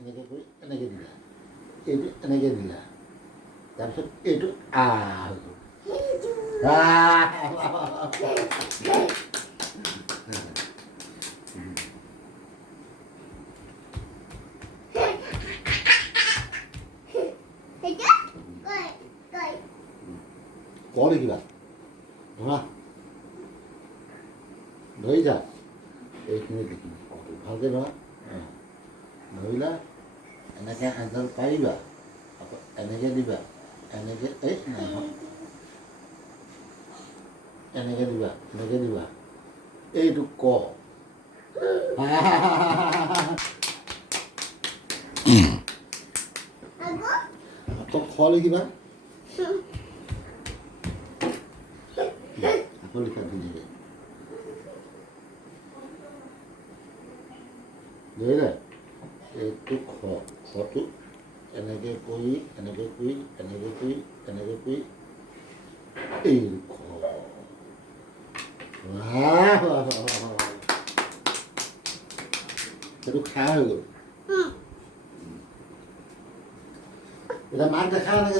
এনেকৈ কৰি এনেকৈ দিলা, এইটো এনেকৈ দিলা, তাৰপিছত এইটো হৈ গ'ল। ক লিখিবা ধৰা ধৰিছা এইখিনি লিখিম ভালকৈ ধৰা ধৰিলা এনেকৈ আঁচডাল পাৰিবা আকৌ এনেকৈ দিবা এনেকৈ এই নাই এনেকৈ দিবা এনেকৈ দিবা এইটো ক আকৌ খ লিখিবা আকৌ লিখা ধুনীয়াকৈ ধৰিলে এইটো খটো এনেকৈ কৰি এনেকৈ কৰি এনেকৈ কৰি এনেকৈ কৰি এই খ সেইটো খাই হৈ গ'ল এতিয়া মাক দেখা এনেকৈ